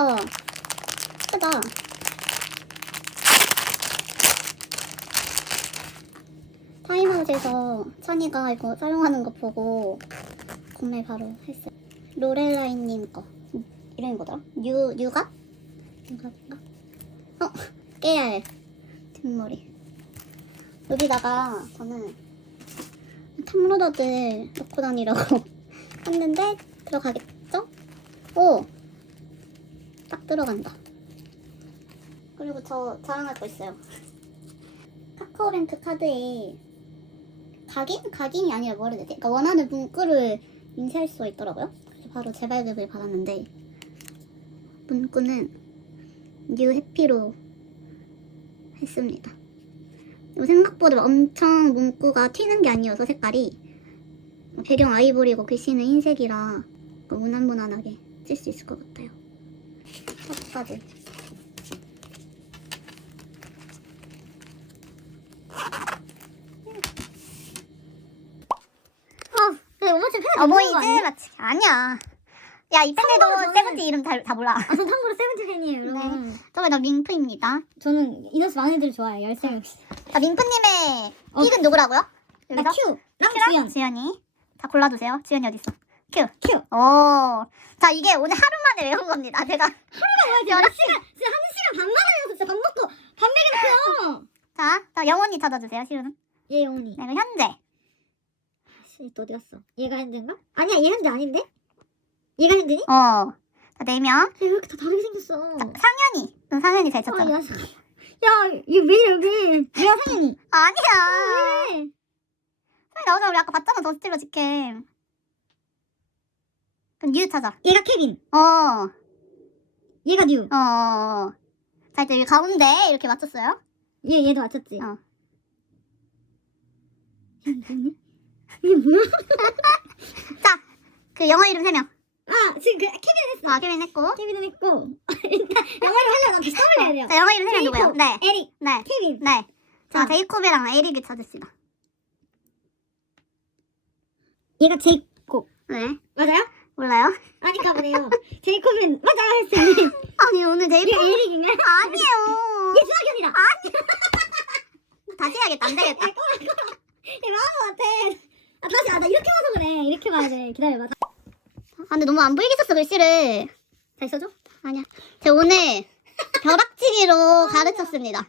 진짜 크다. 타임아웃에서 찬이가 이거 사용하는 거 보고 구매 바로 했어요. 로렐라이님 거. 이름이 뭐더라? 뉴, 뉴가? 뉴가인가? 어, 깨알. 뒷머리. 여기다가 저는 탑로더들 넣고 다니라고 했는데 들어가겠죠? 오! 딱 들어간다. 그리고 저 자랑할 거 있어요. 카카오뱅크 카드에 각인? 각인이 아니라 뭐라 해야 되지? 그러니까 원하는 문구를 인쇄할 수가 있더라고요. 그래서 바로 재발급을 받았는데 문구는 뉴 해피로 했습니다. 생각보다 엄청 문구가 튀는 게 아니어서 색깔이 배경 아이보리고 글씨는 흰색이라 무난무난하게 쓸 수 있을 것 같아요. 탑까지. 아, 네, 어머니 팬 어머니즈 맞지? 아니야. 야, 이 팬들도 저는- 세븐틴 이름 다, 다 몰라. 아, 전 참고로 세븐틴 팬이에요, 여러분. 저번에 나 민프입니다. 저는 이너스 많은 애들 좋아해요, 13명. 자, 민프님의 어. 픽은 누구라고요? 나 여기서? 큐! 랑 큐랑 주연. 지연이. 다 골라주세요. 지연이 어딨어? 큐. 큐! 오. 자, 이게 오늘 하루 만에 외운 겁니다. 제가. 진짜 한 시간, 진짜 한 시간 반 만에 해서 진짜 밥 먹고 밥 먹여놓고요. 자, 자 영원히 찾아주세요, 시우는. 얘 영훈이. 네, 그럼 현재. 씨, 또 어디 갔어? 얘가 핸드인가? 아니야, 얘 핸드 아닌데? 얘가 핸드니? 어. 자, 네 명. 얘왜 이렇게 다 다르게 생겼어? 상현이. 응, 상현이 잘 아, 쳤잖아. 야, 잠깐. 야, 얘왜 이래, 여기? 얘가 상현이. 아니야. 왜? 상현이 나오자 우리 아까 봤잖아, 더스틸러 직캠. 그럼 뉴 찾아. 얘가 케빈. 어. 얘가 뉴. 어, 어. 어. 자, 이제 여기 가운데 이렇게 맞췄어요. 얘, 얘도 맞췄지? 어. 뭐야? 그 영어 이름 세 명. 아, 지금 그 케빈 했어. 아, 케빈 했고. 케빈은 했고. 일단 영어를 하려면 다시 떠올려야 돼요. 자, 영어 이름 세 명 누구예요? 제이콥, 네. 에릭, 네. 케빈. 네. 자, 자. 제이콥이랑 에릭을 찾읍시다. 얘가 제이콥. 네. 맞아요? 몰라요? 아닌가 보네요. 제이콥은 맞아 했어요. 아니, 오늘 제이콥. 에릭인가? 아니에요. 얘 수학연이다. 다시 해야겠다. 안 되겠다. 얘 망한 것 같아. 아 다시 아나 이렇게 봐서 그래. 이렇게 봐야 돼. 기다려봐. 아, 근데 너무 안 보이게 썼어, 글씨를. 다시 써줘. 아니야. 제가 오늘 벼락치기로 가르쳤습니다.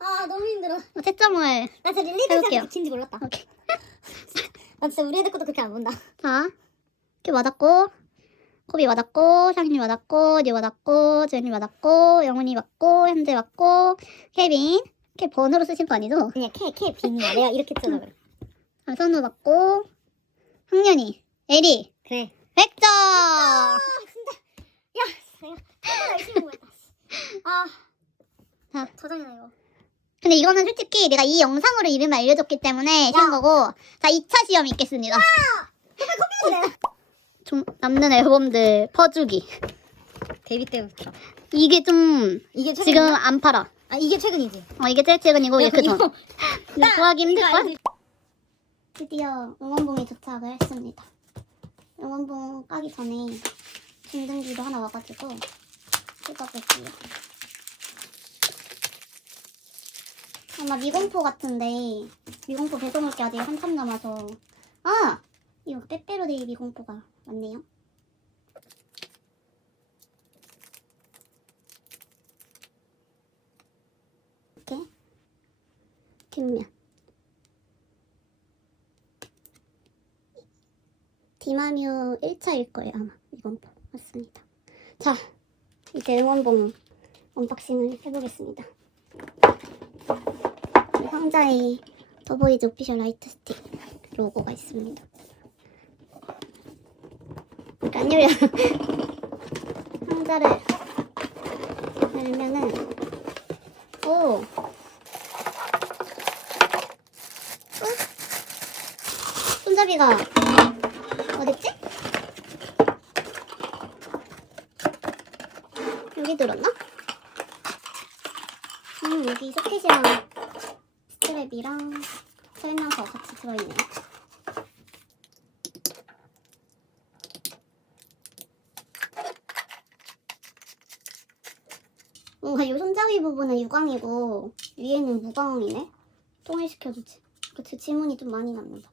아 너무 힘들어. 어, 채점을. 나 진짜 릴리드 해볼게요. 진지 몰랐다. 오케이. 나 진짜 우리 애들 것도 그렇게 안 본다. 자, 이렇게 맞았고, 코비 맞았고, 샤린이 맞았고, 니 맞았고, 지연이 맞았고, 영훈이 맞고, 현재 맞고, 케빈. 케 번호로 쓰신 거 아니죠? 그냥 캐, 캐 빈이야. 내가 이렇게 써서 그래. 아, 선우 맞고, 학년이, 에리, 그래. 100점! 아 진짜. 야, 내가 얼마나 열심히 공부했다. 아. 자. 저장이네 이거. 근데 이거는 솔직히 내가 이 영상으로 이름을 알려줬기 때문에 한 거고, 자, 2차 시험이 있겠습니다. 좀 남는 앨범들 퍼주기. 데뷔 때부터. 이게 좀 이게 최근. 지금 안 팔아. 아 이게 최근이지. 어, 이게 제일 최근이고, 야, 이게 그전. 이거- 이거 구하기 이거 힘들걸? 알지? 드디어 응원봉이 도착을 했습니다. 응원봉 까기 전에 중등기도 하나 와가지고 뜯어볼게요. 아마 미공포 같은데 미공포 배송 올게 아직 한참 남아서 아! 이거 빼빼로 데이 미공포가 맞네요. 이렇게? 뒷면. 디마뮤 1차일 거예요 아마. 이번 번. 맞습니다. 자 이제 응원봉 언박싱을 해보겠습니다. 이 상자에 더보이즈 오피셜 라이트 스틱 로고가 있습니다 열려 상자를 열면은 오 손잡이가 어딨지? 여기 들었나? 음 여기 소켓이랑 스트랩이랑 설명서 같이 들어있네요 위 부분은 유광이고 위에는 무광이네. 통일시켜주지. 그치 지문이 좀 많이 남는다.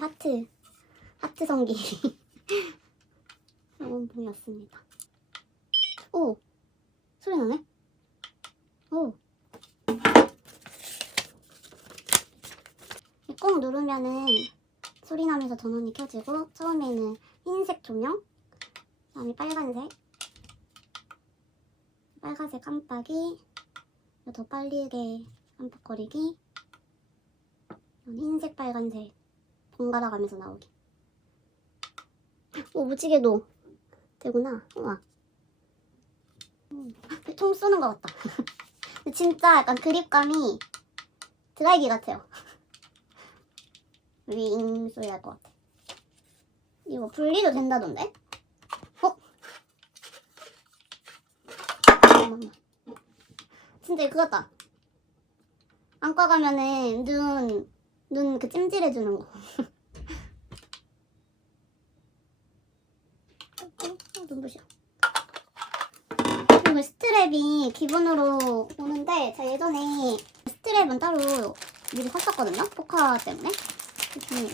하트 하트 성기 영원봉이었습니다. 오 소리 나네. 오. 꼭 누르면은 소리 나면서 전원이 켜지고 처음에는 흰색 조명, 그다음에 빨간색, 빨간색 깜빡이, 더 빨리게 깜빡거리기, 흰색 빨간색 번갈아 가면서 나오기. 오 무지개도 되구나. 우와. 음, 통 쏘는 것 같다. 근데 진짜 약간 그립감이 드라이기 같아요. 윙 소리 날것 같아. 이거 분리도 된다던데? 어? 진짜 그거 같다. 안과 가면은 눈, 눈 그 찜질해주는 거. 어, 눈부셔. 그리고 스트랩이 기본으로 오는데 제가 예전에 스트랩은 따로 미리 샀었거든요. 포카 때문에.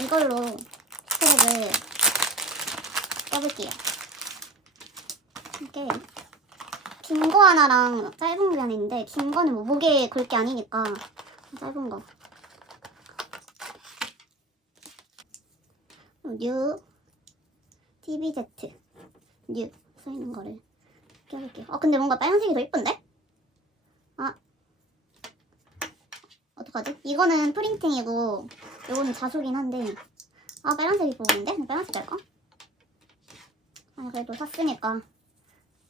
이걸로 스트랩을 써볼게요. 이게 긴 거 하나랑 짧은 게 하나 있는데 긴 거는 뭐 목에 걸 게 아니니까 짧은 거. 뉴 TVZ 뉴 써있는 거를 껴볼게요. 아 근데 뭔가 빨간색이 더 이쁜데? 아 어떡하지? 이거는 프린팅이고 이거는 자수긴 한데 아 빨간색이 보이는데? 빨간색 할까? 아 그래도 샀으니까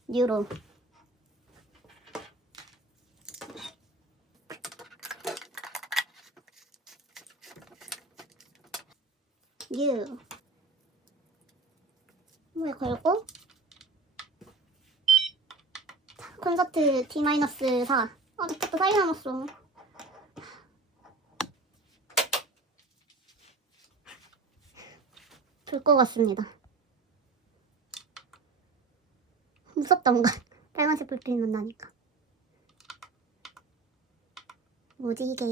뉴로 뉴 뭐에 걸고 콘서트 D-4 아 미쳤다 사이 남았어 볼것 같습니다. 무섭다 뭔가 빨간색 불빛만 나니까. 무지개.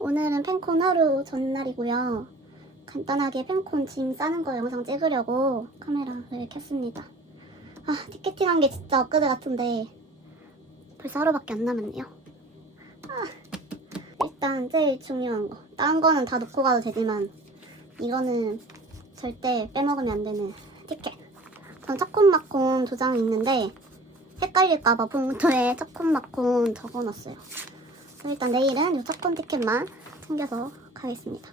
오늘은 팬콘 하루 전날이고요. 간단하게 팬콘 짐 싸는 거 영상 찍으려고 카메라를 켰습니다. 아 티켓팅 한 게 진짜 엊그제 같은데 벌써 하루밖에 안 남았네요. 일단 제일 중요한 거. 다른 거는 다 놓고 가도 되지만 이거는 절대 빼먹으면 안 되는 티켓. 전 초콘마콘 도장이 있는데 헷갈릴까봐 봉투에 초콘마콘 적어놨어요. 일단 내일은 이 초콘 티켓만 챙겨서 가겠습니다.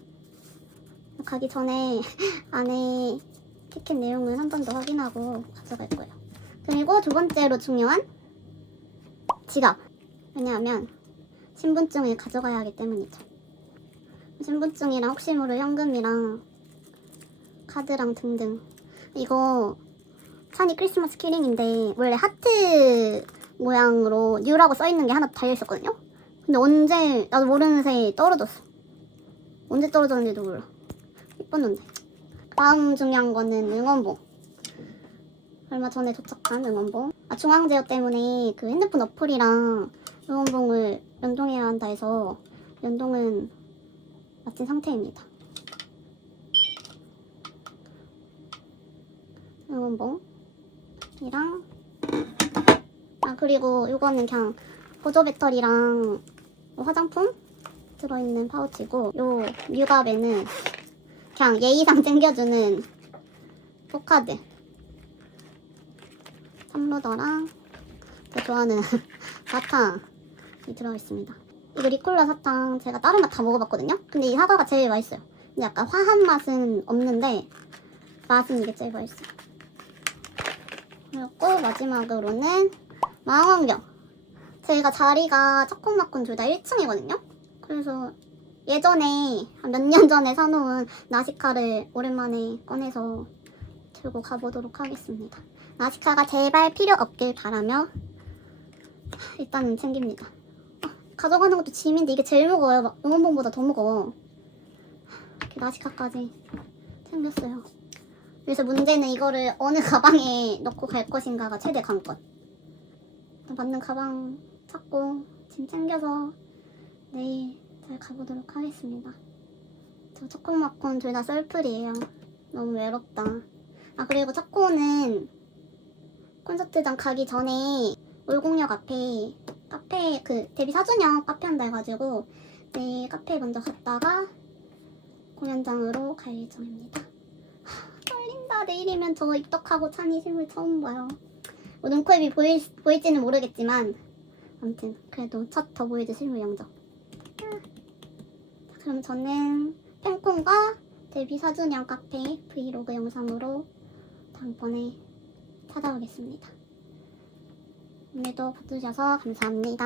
가기 전에 안에 티켓 내용을 한 번 더 확인하고 가져갈 거예요. 그리고 두 번째로 중요한 지갑. 왜냐하면 신분증을 가져가야 하기 때문이죠. 신분증이랑 혹시 모를 현금이랑 카드랑 등등. 이거 산이 크리스마스 키링인데 원래 하트 모양으로 뉴라고 써 있는 게 하나 달려 있었거든요. 근데 언제 나도 모르는 새에 떨어졌어. 언제 떨어졌는지도 몰라. 이뻤는데. 다음 중요한 거는 응원봉. 얼마 전에 도착한 응원봉. 아 중앙 제어 때문에 그 핸드폰 어플이랑 응원봉을 연동해야 한다 해서 연동은 마친 상태입니다. 응원봉이랑 아 그리고 이거는 그냥 보조 배터리랑 화장품 들어있는 파우치고 요 뉴갑에는 그냥 예의상 챙겨주는 포카드 삼루더랑 제가 좋아하는 사탕이 들어있습니다. 이거 리콜라 사탕 제가 다른 맛 다 먹어봤거든요. 근데 이 사과가 제일 맛있어요. 근데 약간 화한 맛은 없는데 맛은 이게 제일 맛있어요. 그리고 마지막으로는 망원경. 저희가 자리가 초코마콘 둘 다 1층이거든요. 그래서 예전에 한 몇 년 전에 사놓은 나시카를 오랜만에 꺼내서 들고 가보도록 하겠습니다. 나시카가 제발 필요 없길 바라며 일단은 챙깁니다. 아, 가져가는 것도 짐인데 이게 제일 무거워요. 막 응원봉보다 더 무거워. 이렇게 나시카까지 챙겼어요. 그래서 문제는 이거를 어느 가방에 넣고 갈 것인가가 최대 관건. 맞는 가방 찾고 짐 챙겨서 내일 잘 가보도록 하겠습니다. 저 초코 마콘 둘다 썰풀이에요. 너무 외롭다. 아 그리고 초코는 콘서트장 가기 전에 올곡역 앞에 카페 그 데뷔 4주년 카페 한다 해가지고 네 카페 먼저 갔다가 공연장으로 갈 예정입니다. 하, 떨린다. 내일이면 저 입덕하고 찬이 실물 처음 봐요. 뭐 눈코입이 보일, 보일지는 모르겠지만 아무튼 그래도 첫 더보이즈 실물 영접. 그럼 저는 팬콘과 데뷔 4주년 카페 브이로그 영상으로 다음번에 찾아오겠습니다. 오늘도 봐주셔서 감사합니다.